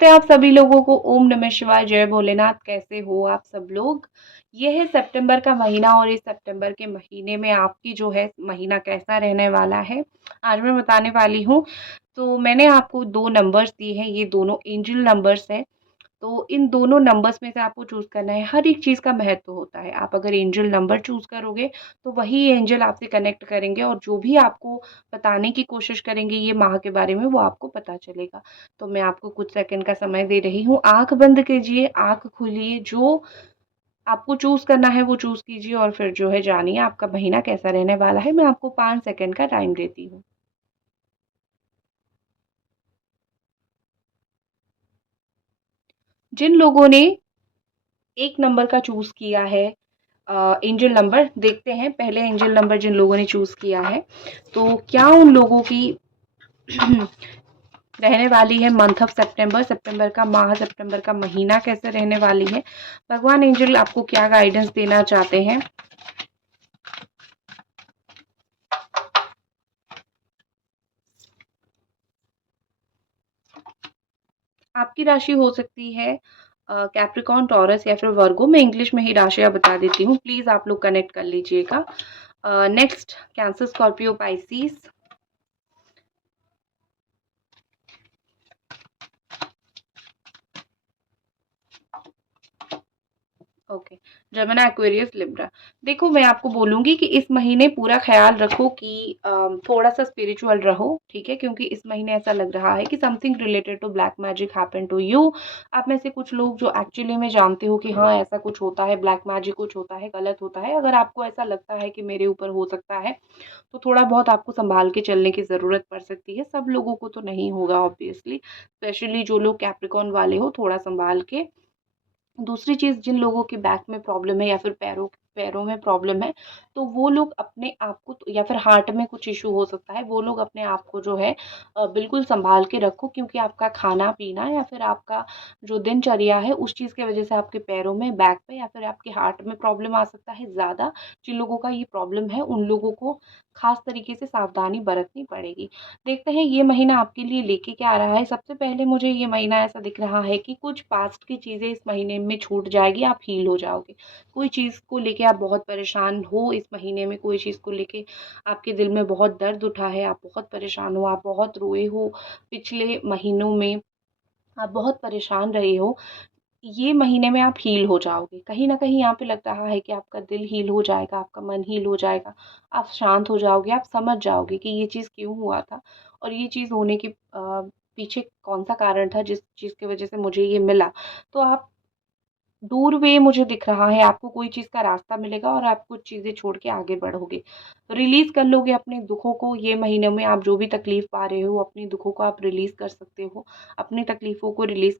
नमस्ते आप सभी लोगों को। ओम नमः शिवाय, जय भोलेनाथ। कैसे हो आप सब लोग? ये है सितंबर का महीना और इस सितंबर के महीने में आपकी जो है महीना कैसा रहने वाला है आज मैं बताने वाली हूँ। तो मैंने आपको 2 नंबर्स दिए हैं, ये दोनों एंजल नंबर्स हैं। तो इन दोनों नंबर्स में से आपको चूज़ करना है। हर एक चीज़ का महत्व होता है। आप अगर एंजल नंबर चूज़ करोगे तो वही एंजल आपसे कनेक्ट करेंगे और जो भी आपको बताने की कोशिश करेंगे ये माह के बारे में वो आपको पता चलेगा। तो मैं आपको कुछ सेकंड का समय दे रही हूँ। आँख बंद कीजिए, आँख खोलिए, जो आपको चूज़ करना है वो चूज़ कीजिए और फिर जो है जानिए आपका महीना कैसा रहने वाला है। मैं आपको 5 सेकंड का टाइम देती हूँ। जिन लोगों ने 1 नंबर का चूज़ किया है, एंजल नंबर देखते हैं। पहले एंजल नंबर जिन लोगों ने चूज़ किया है, तो क्या उन लोगों की रहने वाली है मंथ ऑफ सितंबर, सितंबर का माह, सितंबर का महीना कैसे रहने वाली है? भगवान एंजल आपको क्या गाइडेंस देना चाहते हैं? आपकी राशि हो सकती है कैप्रिकॉर्न, टॉरस या फिर वर्गो। मैं इंग्लिश में ही राशियां बता देती हूँ, प्लीज आप लोग कनेक्ट कर लीजिएगा। Next cancer, Scorpio, Pisces. Okay, Gemini, Aquarius, Libra. देखो मैं आपको बोलूंगी कि इस महीने पूरा ख्याल रखो कि थोड़ा सा स्पिरिचुअल रहो, ठीक है? क्योंकि इस महीने ऐसा लग रहा है कि something related to black magic happen to you. आप में से कुछ लोग जो एक्चुअली में जानते हो कि हाँ ऐसा कुछ होता है, ब्लैक मैजिक कुछ होता है, गलत होता है। अगर आपको ऐसा लगता है कि मेरे ऊपर हो सकता है तो थोड़ा बहुत आपको संभाल के चलने की ज़रूरत पड़ सकती है। सब लोगों को तो नहीं होगा ऑब्वियसली, स्पेशली जो लोग कैप्रिकॉर्न वाले हो, थोड़ा संभाल के। दूसरी चीज़, जिन लोगों की बैक में प्रॉब्लम है या फिर पैरों पैरों में प्रॉब्लम है, तो वो लोग अपने आप को या फिर हार्ट में कुछ इश्यू हो सकता है, वो लोग अपने आप को जो है बिल्कुल सँभाल के रखो। क्योंकि आपका खाना-पीना या फिर आपका जो दिनचर्या है उस चीज़ की वज़ह से आपके पैरों में, बैक पे या फिर आपके हार्ट में प्रॉब्लम आ सकता है ज़्यादा। जिन लोगों का ये प्रॉब्लम है उन लोगों को ख़ास तरीके से सावधानी बरतनी पड़ेगी। देखते हैं ये महीना आपके लिए लेके क्या आ रहा है। सबसे पहले मुझे ये महीना ऐसा दिख रहा है कि कुछ पास्ट की चीज़ें इस महीने में छूट जाएगी, आप हील हो जाओगे। कोई चीज़ को लेके आप बहुत परेशान हो इस महीने में, कोई चीज़ को लेके आपके दिल में बहुत दर्द उठा है, आप बहुत परेशान हो, आप बहुत रोए हो पिछले महीनों में, आप बहुत परेशान रहे हो, ये महीने में आप हील हो जाओगे। कहीं न कहीं यहाँ पे लग रहा है कि आपका दिल हील हो जाएगा, आपका मन हील हो जाएगा, आप शांत हो जाओगे, आप समझ जाओगे कि ये चीज़ क्यों हुआ था और ये चीज़ होने के पीछे कौन-सा कारण था जिस चीज़ की वज़ह से मुझे ये मिला। तो आप दूर वे मुझे दिख रहा है, आपको कोई चीज़ का रास्ता मिलेगा और आप कुछ चीज़ें छोड़ के आगे बढ़ोगे। रिलीज़ कर लोगे अपने दुखों को। ये महीने में आप जो भी तकलीफ़ पा रहे हो, अपनी दुखों को आप रिलीज़ कर सकते हो। अपनी तकलीफ़ों को रिलीज़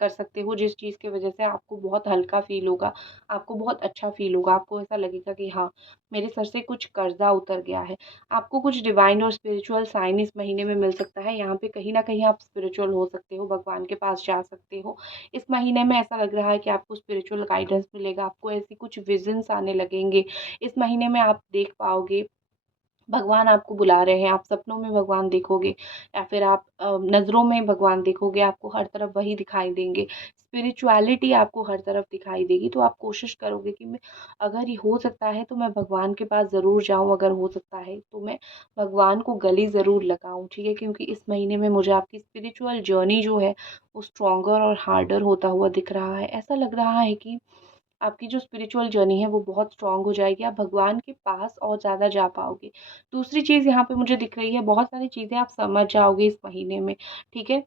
कर सकते हो, जिस चीज़ की वज़ह से आपको बहुत हल्का फ़ील होगा, आपको बहुत अच्छा फ़ील होगा। आपको ऐसा लगेगा कि हाँ, मेरे सर से कुछ कर्ज़ा उतर गया है। आपको कुछ डिवाइन और स्पिरिचुअल साइन इस महीने में मिल सकता है। यहाँ पे कहीं न कहीं आप स्पिरिचुअल हो सकते हो, भगवान के पास जा सकते हो। इस महीने में ऐसा लग रहा है कि आपको स्पिरिचुअल गाइडेंस मिलेगा, आपको ऐसी कुछ विज़न्स आने लगेंगे। इस महीने में आप देख पाओगे, भगवान आपको बुला रहे हैं, आप सपनों में भगवान देखोगे या फिर आप नज़रों में भगवान देखोगे, आपको हर तरफ वही दिखाई देंगे। स्पिरिचुअलिटी आपको हर तरफ दिखाई देगी, तो आप कोशिश करोगे कि मैं, अगर ये हो सकता है तो मैं भगवान के पास ज़रूर जाऊँ, अगर हो सकता है तो मैं भगवान को गले ज़रूर लगाऊँ, ठीक है? क्योंकि इस महीने में मुझे आपकी स्पिरिचुअल जर्नी जो है, वो स्ट्रॉन्गर और हार्डर होता हुआ दिख रहा है। ऐसा लग रहा है कि आपकी जो स्पिरिचुअल जर्नी है वो बहुत स्ट्रॉन्ग हो जाएगी, आप भगवान के पास और ज़्यादा जा पाओगे। दूसरी चीज़ यहाँ पे मुझे दिख रही है, बहुत सारी चीज़ें आप समझ जाओगे इस महीने में, ठीक है?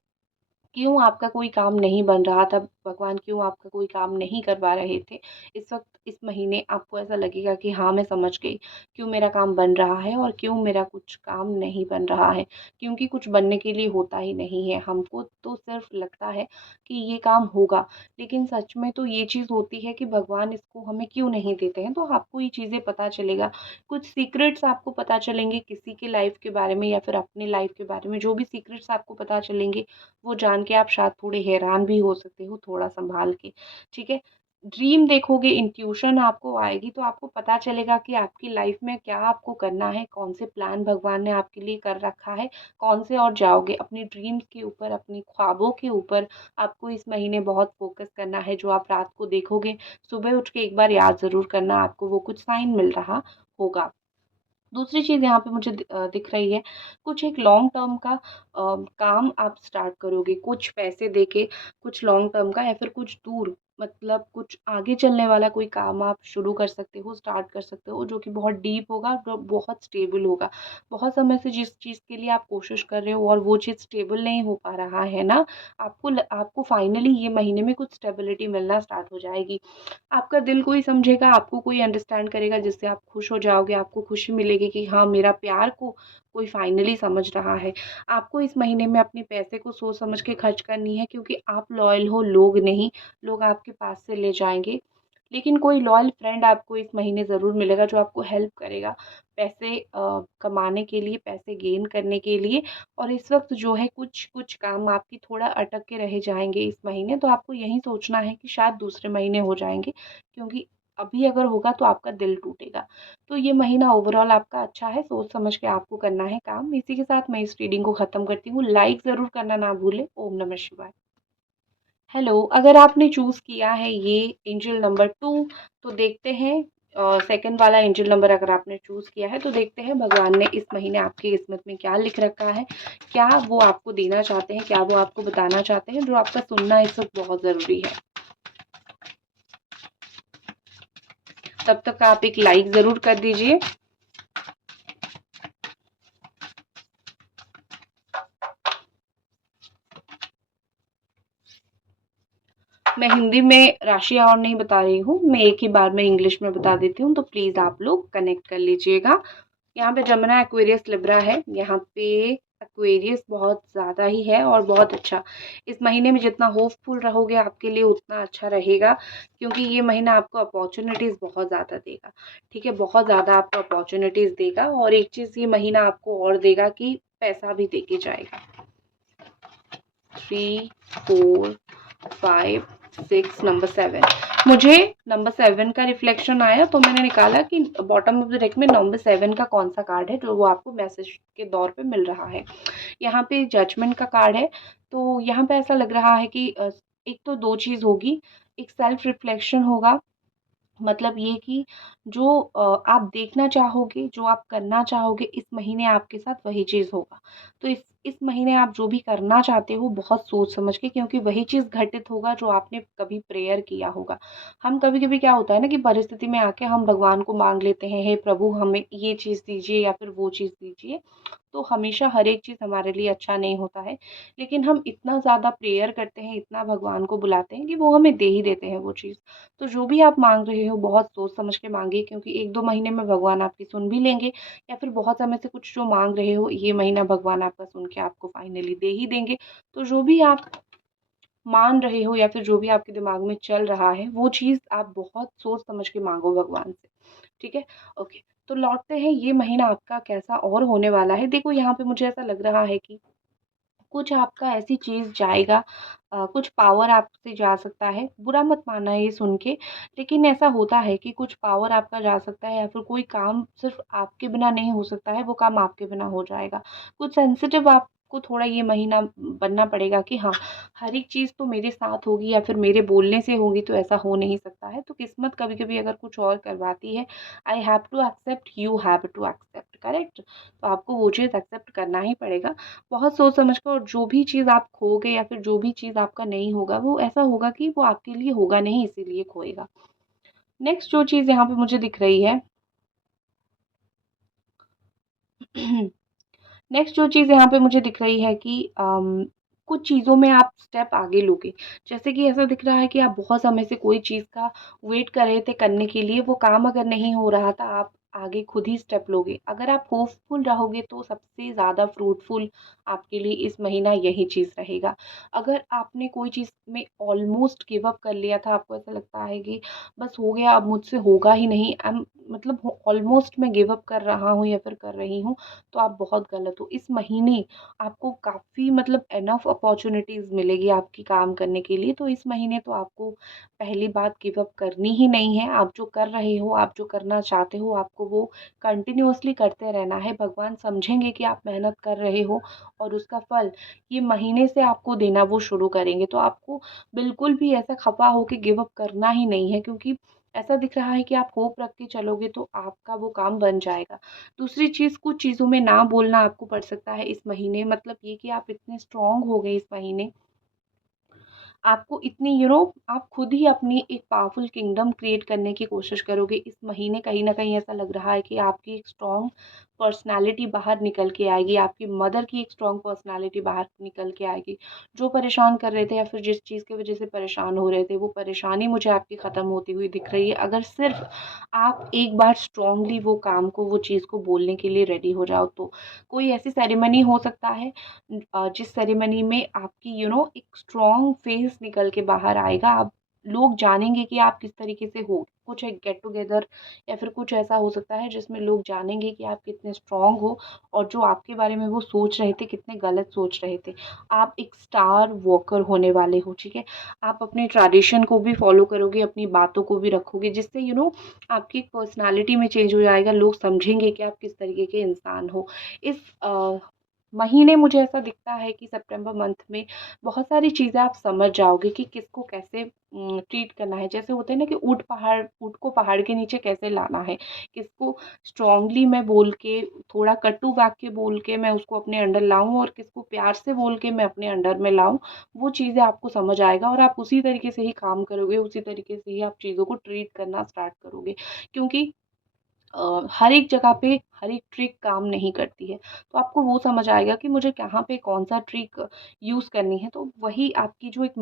क्यों आपका कोई काम नहीं बन रहा था, भगवान क्यों आपका कोई काम नहीं करवा रहे थे। इस वक़्त इस महीने आपको ऐसा लगेगा कि हाँ, मैं समझ गई, क्यों मेरा काम बन रहा है और क्यों मेरा कुछ काम नहीं बन रहा है। क्योंकि कुछ बनने के लिए होता ही नहीं है, हमको तो सिर्फ़ लगता है कि ये काम होगा, लेकिन सच में तो ये चीज़ होती है कि भगवान इसको हमें क्यों नहीं देते हैं। तो आपको ये चीज़ें पता चलेगा, कुछ सीक्रेट्स आपको पता चलेंगे किसी के लाइफ़ के बारे में या फिर अपनी लाइफ़ के बारे में, जो भी सीक्रेट्स आपको पता चलेंगे वो जान के आप शायद थोड़े हैरान भी हो सकते हो, थोड़ा सँभाल के, ठीक है? ड्रीम देखोगे, इंट्यूशन आपको आएगी, तो आपको पता चलेगा कि आपकी लाइफ में क्या आपको करना है, कौन से प्लान भगवान ने आपके लिए कर रखा है, कौन से और जाओगे। अपनी ड्रीम्स के ऊपर, अपनी ख्वाबों के ऊपर आपको इस महीने बहुत फोकस करना है। जो आप रात को देखोगे, सुबह उठ के एक बार याद ज़रूर करना, आपको वो कुछ साइन मिल रहा होगा। दूसरी चीज़ यहाँ पे मुझे दिख रही है, कुछ एक लॉन्ग टर्म का काम आप स्टार्ट करोगे, कुछ पैसे देके, कुछ लॉन्ग टर्म का या फिर कुछ दूर, मतलब कुछ आगे चलने वाला कोई काम आप शुरू कर सकते हो, स्टार्ट कर सकते हो, जो कि बहुत डीप होगा, जो बहुत स्टेबल होगा। बहुत समय से जिस चीज़ के लिए आप कोशिश कर रहे हो और वो चीज़ स्टेबल नहीं हो पा रहा है ना, आपको फाइनली ये महीने में कुछ स्टेबिलिटी मिलना स्टार्ट हो जाएगी। आपका दिल कोई समझेगा, आपको कोई अंडरस्टैंड करेगा, जिससे आप खुश हो जाओगे, आपको खुशी मिलेगी कि हाँ, मेरा प्यार को कोई फाइनली समझ रहा है। आपको इस महीने में अपने पैसे को सोच समझ के खर्च करनी है, क्योंकि आप लॉयल हो, लोग नहीं। लोग आपके पास से ले जाएँगे, लेकिन कोई लॉयल फ्रेंड आपको इस महीने ज़रूर मिलेगा, जो आपको हेल्प करेगा पैसे कमाने के लिए, पैसे गेन करने के लिए। और इस वक़्त जो है कुछ-कुछ काम आपके थोड़ा अटक के रह जाएँगे इस महीने, तो आपको यही सोचना है कि शायद दूसरे महीने हो जाएँगे, क्योंकि अभी अगर होगा तो आपका दिल टूटेगा। तो ये महीना ओवरऑल आपका अच्छा है, सोच समझ के आपको करना है काम। इसी के साथ मैं इस रीडिंग को ख़त्म करती हूँ। लाइक ज़रूर करना ना भूलें। ओम नमः शिवाय। हेलो, अगर आपने चूज़ किया है ये एंजल नंबर 2, तो देखते हैं सेकंड वाला एंजल नंबर अगर आपने चूज़ किया है, तो देखते हैं भगवान ने इस महीने आपकी किस्मत में क्या लिख रखा है, क्या वो आपको देना चाहते हैं, क्या वो आपको बताना चाहते हैं, जो आपका सुनना इस वक़्त बहुत ज़रूरी है। तब तक आप एक लाइक ज़रूर कर दीजिए। मैं हिंदी में राशि और नहीं बता रही हूँ, मैं एक ही बार में इंग्लिश में बता देती हूँ, तो प्लीज़ आप लोग कनेक्ट कर लीजिएगा। यहाँ पे जमुना एक्वेरियस लिब्रा है, यहाँ पे एक्वेरियस बहुत ज़्यादा ही है और बहुत अच्छा। इस महीने में जितना होपफुल रहोगे आपके लिए उतना अच्छा रहेगा, क्योंकि ये महीना आपको अपॉर्चुनिटीज़ बहुत ज़्यादा देगा। ठीक है, बहुत ज़्यादा आपको अपॉर्चुनिटीज़ देगा, और एक चीज़ ये महीना आपको और देगा कि पैसा भी देके जाएगा। 3, 4, 5, 6, नंबर 7। मुझे नंबर 7 का रिफ्लेक्शन आया, तो मैंने निकाला कि बॉटम ऑफ द डेक में नंबर 7 का कौन सा कार्ड है जो वो आपको मैसेज के दौर पे मिल रहा है। यहाँ पे जजमेंट का कार्ड है, तो यहाँ पे ऐसा लग रहा है कि एक तो दो चीज़ होगी, एक सेल्फ रिफ्लेक्शन होगा, मतलब ये कि जो आप देखना चाहोगे, जो आप करना चाहोगे इस महीने आपके साथ वही चीज़ होगा। तो इस महीने आप जो भी करना चाहते हो बहुत सोच समझ के, क्योंकि वही चीज़ घटित होगा जो आपने कभी प्रेयर किया होगा। हम कभी-कभी क्या होता है ना कि परिस्थिति में आके हम भगवान को माँग लेते हैं, हे प्रभु हमें ये चीज़ दीजिए या फिर वो चीज़ दीजिए। तो हमेशा हर एक चीज़ हमारे लिए अच्छा नहीं होता है। लेकिन हम इतना ज़्यादा प्रेयर करते हैं, इतना भगवान को बुलाते हैं कि वो हमें दे ही देते हैं वो चीज़। तो जो भी आप माँग रहे हो बहुत सोच समझ के माँगिए, क्योंकि 1-2 महीने में भगवान आपकी सुन भी लेंगे, या फिर बहुत समय से कुछ जो माँग रहे हो ये महीना भगवान आपका सुन के आपको फाइनली दे ही देंगे। तो जो भी आप मान रहे हो या फिर जो भी आपके दिमाग में चल रहा है वो चीज़ आप बहुत सोच समझ के माँगो भगवान से। ठीक है? ओके। तो लौटते हैं ये महीना आपका कैसा और होने वाला है। देखो यहाँ पे मुझे ऐसा लग रहा है कि कुछ आपका ऐसी चीज़ जाएगा, कुछ पावर आपसे जा सकता है, बुरा मत मानना ये सुन के, लेकिन ऐसा होता है कि कुछ पावर आपका जा सकता है, या फिर कोई काम सिर्फ़ आपके बिना नहीं हो सकता है, वो काम आपके बिना हो जाएगा। कुछ सेंसिटिव आपको थोड़ा ये महीना बनना पड़ेगा कि हाँ, हर एक चीज़ तो मेरे साथ होगी या फिर मेरे बोलने से होगी, तो ऐसा हो नहीं सकता है। तो किस्मत कभी-कभी अगर कुछ और करवाती है, I have to accept, you have to accept, correct? तो आपको वो चीज़ एक्सेप्ट करना ही पड़ेगा। बहुत सोच समझ कर, और जो भी चीज़ आप खोगे या फिर जो भी चीज़ आपका नहीं होगा, वो ऐसा होगा कि वो आपके लिए होगा नहीं, इसीलिए खोएगा। नेक्स्ट जो चीज़ यहाँ पे मुझे दिख रही है नेक्स्ट जो चीज़ यहाँ पे मुझे दिख रही है कि कुछ चीज़ों में आप स्टेप आगे लोगे। जैसे कि ऐसा दिख रहा है कि आप बहुत समय से कोई चीज़ का वेट कर रहे थे करने के लिए, वो काम अगर नहीं हो रहा था, आप आगे खुद ही स्टेप लोगे। अगर आप होपफुल रहोगे तो सबसे ज़्यादा फ्रूटफुल आपके लिए इस महीना यही चीज़ रहेगा। अगर आपने कोई चीज़ में ऑलमोस्ट गिव अप कर लिया था, आपको ऐसा लगता है कि बस हो गया, अब मुझसे होगा ही नहीं, मतलब ऑलमोस्ट मैं गिव अप कर रहा हूँ या फिर कर रही हूँ, तो आप बहुत गलत हो। इस महीने आपको काफ़ी मतलब इनफ अपॉर्चुनिटीज़ मिलेगी आपकी काम करने के लिए। तो इस महीने तो आपको पहली बात गिव अप करनी ही नहीं है। आप जो कर रहे हो, आप जो करना चाहते हो, आपको वो कंटिन्यूअसली करते रहना है। भगवान समझेंगे कि आप मेहनत कर रहे हो और उसका फल ये महीने से आपको देना वो शुरू करेंगे। तो आपको बिल्कुल भी ऐसा खफ़ा होके गिव अप करना ही नहीं है, क्योंकि ऐसा दिख रहा है कि आप होप रख के चलोगे तो आपका वो काम बन जाएगा। दूसरी चीज़, कुछ चीज़ों में ना बोलना आपको पड़ सकता है इस महीने, मतलब ये कि आप इतने स्ट्रॉन्ग हो गए इस महीने, आपको इतनी आप खुद ही अपनी एक पावरफुल किंगडम क्रिएट करने की कोशिश करोगे इस महीने। कहीं न कहीं ऐसा लग रहा है कि आपकी एक स्ट्रॉन्ग पर्सनैलिटी बाहर निकल के आएगी, आपकी मदर की एक स्ट्रॉन्ग पर्सनैलिटी बाहर निकल के आएगी। जो परेशान कर रहे थे या फिर जिस चीज़ की वज़ह से परेशान हो रहे थे, वो परेशानी मुझे आपकी ख़त्म होती हुई दिख रही है। अगर सिर्फ़ आप एक बार स्ट्रॉन्गली वो काम को, वो चीज़ को बोलने के लिए रेडी हो जाओ तो। कोई ऐसी सेरेमनी हो सकता है जिस सेरेमनी में आपकी एक स्ट्रॉन्ग फेस निकल के बाहर आएगा। आप लोग जानेंगे कि आप किस तरीके से हो। कुछ एक गेट टुगेदर या फिर कुछ ऐसा हो सकता है जिसमें लोग जानेंगे कि आप कितने स्ट्रॉन्ग हो और जो आपके बारे में वो सोच रहे थे, कितने गलत सोच रहे थे। आप एक स्टार वॉकर होने वाले हो, ठीक है? आप अपने ट्रेडिशन को भी फॉलो करोगे, अपनी बातों को भी रखोगे, जिससे आपकी एक पर्सनैलिटी में चेंज हो जाएगा। लोग समझेंगे कि आप किस तरीके के इंसान हो। इस महीने मुझे ऐसा दिखता है कि सितंबर मंथ में बहुत सारी चीज़ें आप समझ जाओगे कि किसको कैसे ट्रीट करना है। जैसे होते हैं ना कि ऊँट को पहाड़ के नीचे कैसे लाना है, किसको स्ट्रॉन्गली मैं बोल के, थोड़ा कटु वाक्य बोल के मैं उसको अपने अंडर लाऊँ और किसको प्यार से बोल के मैं अपने अंडर में लाऊँ, वो चीज़ें आपको समझ आएगा और आप उसी तरीके से ही काम करोगे, उसी तरीके से ही आप चीज़ों को ट्रीट करना स्टार्ट करोगे। क्योंकि हर एक जगह पे हर एक ट्रिक काम नहीं करती है। तो आपको वो समझ आएगा कि मुझे कहाँ पे कौन-सा ट्रिक यूज़ करनी है। तो वही आपकी जो एक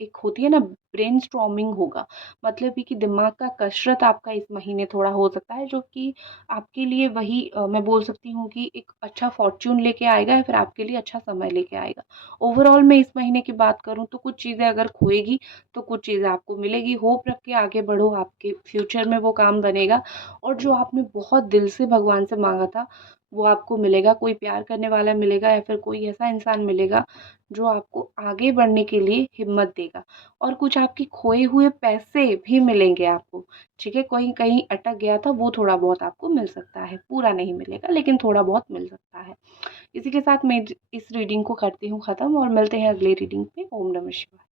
एक होती है ना, ब्रेनस्टॉर्मिंग होगा। मतलब ये कि दिमाग का कसरत आपका इस महीने थोड़ा हो सकता है, जो कि आपके लिए वही मैं बोल सकती हूँ कि एक अच्छा फॉर्च्यून लेके आएगा या फिर आपके लिए अच्छा समय लेके आएगा। ओवरऑल मैं इस महीने की बात करूँ तो कुछ चीज़ें अगर खोएगी, तो कुछ चीज़ें आपको मिलेगी। होप रख के आगे बढ़ो, आपके फ्यूचर में वो काम बनेगा। और जो आपने बहुत दिल से भगवान से माँगा था, वो आपको मिलेगा। कोई प्यार करने वाला मिलेगा या फिर कोई ऐसा इंसान मिलेगा, जो आपको आगे बढ़ने के लिए हिम्मत देगा। और कुछ आपके खोए हुए पैसे भी मिलेंगे आपको, ठीक है? कोई कहीं अटक गया था, वो थोड़ा बहुत आपको मिल सकता है। पूरा नहीं मिलेगा, लेकिन थोड़ा बहुत मिल सकता है। इसी के साथ मैं इस रीडिंग को करती हूँ ख़त्म और मिलते हैं अगली रीडिंग पे। ओम नमः शिवाय।